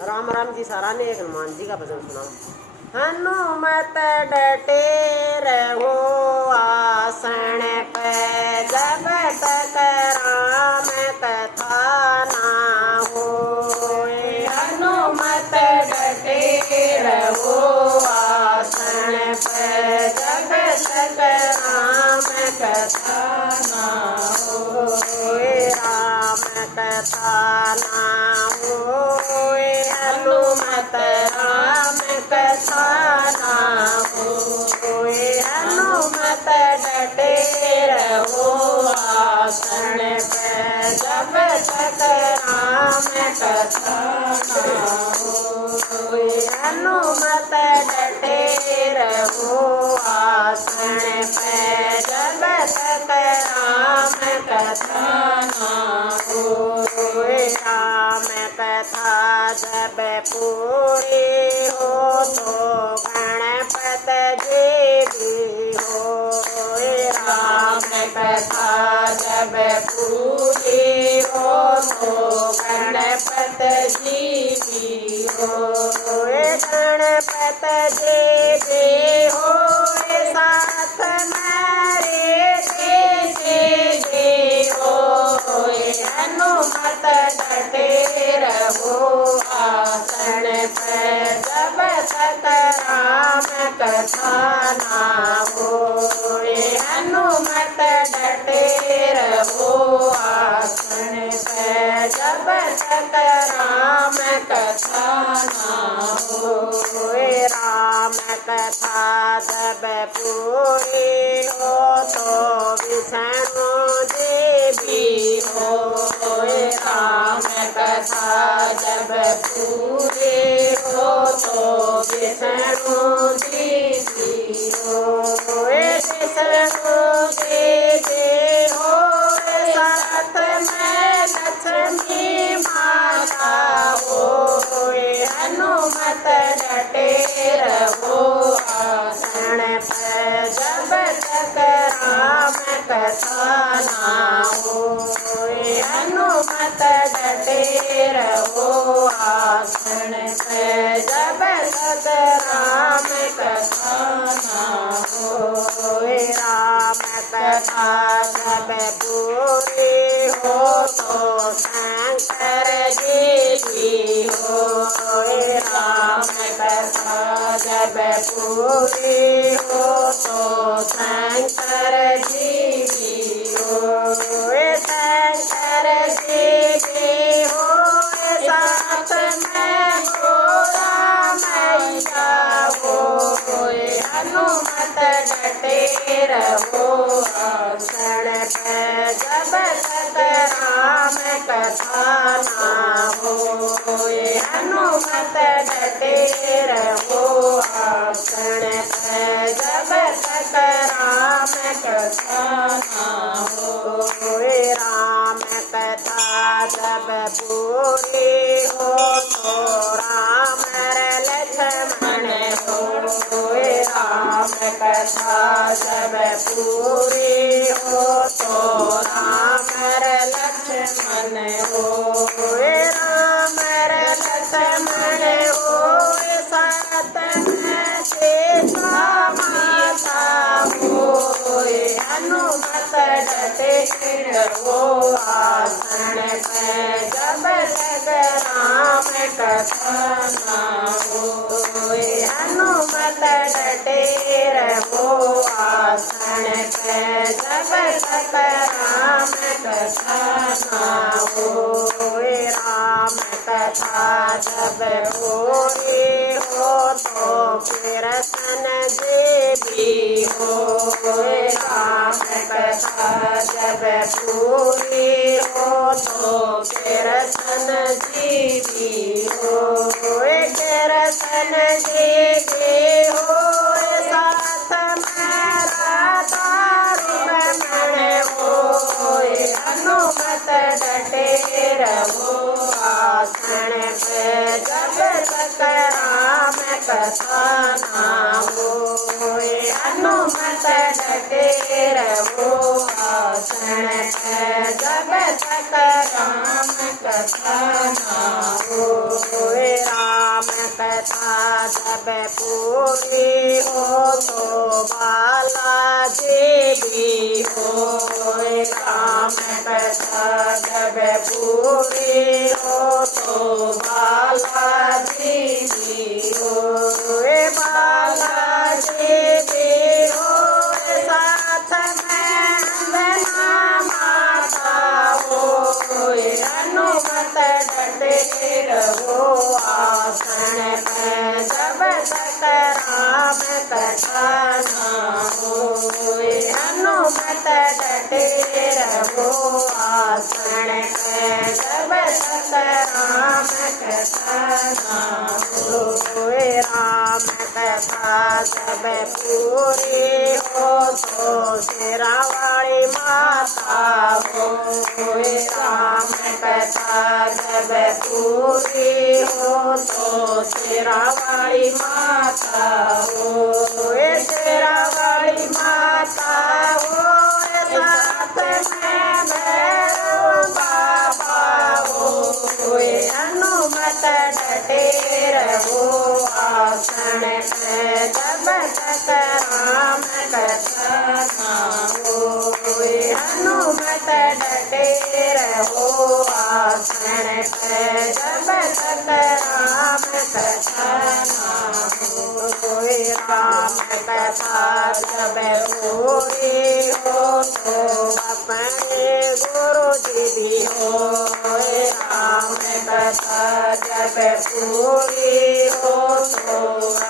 राम राम जी सारा ने एक हनुमान जी का भजन सुना। हनुमत डटे रहो आसन पे, जब तक राम कथा ना होए। हनुमत डटे रहो आसन पे, जब तक राम कथा ना होए। राम कथा ना होए, हनुमत राम कथा ना होए। हनुमत डटे रहो आसन पे, जब तक राम कथा ना होए। हनुमत डटे रहो आसन पे, जब तक राम कथा ना होए। राम कथा जब पूरी हो तो गणपत जी भी होए। राम कथा जब पूरी हो तो गणपत जी भी होए। गणपत जी भी होए, साथ मेरे जी होए। हनुमत डटे रहो आसन पे, जब तक राम कथा ना होए। हनुमत डटे रहो आसन पे, जब तक राम कथा ना होए। राम कथा जब पूरी हो तो विष्णु जी भी होए। राम कथा जब पूरी हो तो विष्णु जी भी होए। विष्णु जी भी होए, साथ में लक्ष्मी माता होए। हनुमत डटे रहो आसन पे, जब तक राम कथा ना होए। हनुमत डटे रहो आसन पे, जब तक राम कथा ना होए। राम कथा जब पूरी हो तो शंकर जी भी होए। राम कथा जब पूरी हो तो शंकर जी भी होए। शंकर जी भी होए, साथ में गोरा मैया होए। हनुमत डटे रहो आसन पे, जब तक राम कथा ना होए। हनुमत डटे रहो आसन पे, जब तक राम कथा ना होए। राम कथा जब पूरी हो तो राम लक्ष्मण होए। राम कथा जब पूरी हो तो राम लक्ष्मण होए। राम लक्ष्मण होए, साथ में सीता माता होए। हनुमत डटे रहो आसन पे, जब तक राम कथा ना होए। हनुमत डटे रहो आसन पे, जब तक राम कथा ना होए। राम कथा जब पूरी हो तो कृष्ण जी भी होए। राम कथा जब पूरी हो तो कृष्ण जी भी होए। कृष्ण जी भी होए, साथ में राधा रमण होए। हनुमत डटे रहो आसन पे, जब तक राम कथा ना होए। हनुमत डटे रहो आसन पे, जब तक राम कथा ना होए। कथा जब पूरी हो तो बालाजी भी होए। राम कथा जब पूरी हो तो बालाजी भी होए। बालाजी भी होए साथ में अंजना माता होए। हनुमत डटे रहो आसन पे जब तक राम कथा न होए। हनुमत डटे रहो आसन पे जब तक राम कथा न होए। राम कथा जब पूरी हो तो शेरा वाली माता होए। राम कथा जब पूरी हो तो शेरा वाली माता होए। शेरा वाली माता होए साथ में भैरव बाबा होए। हनुमत डटे रहो आसन पे जब तक राम कथा न होए। हनुमत डटे रहो आसन पे जब तक राम कथा न होए। राम कथा जब पूरी हो तो अपने गुरु जी भी होए। राम कथा जब पूरी हो तो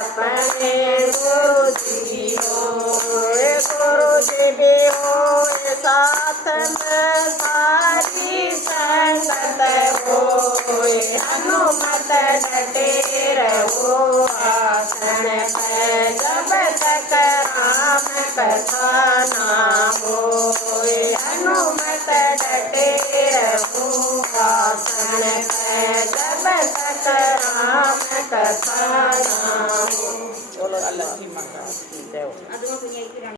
अपने गुरु जी भी होए। गुरु जी भी होए साथ में सारी संगत होए। हनुमत डटे रहो आसन पे जब तक राम कथा न होए। हनुमत डटे रहो आसन पे जब तक राम कथा न हो। चलो अल्लाह की माता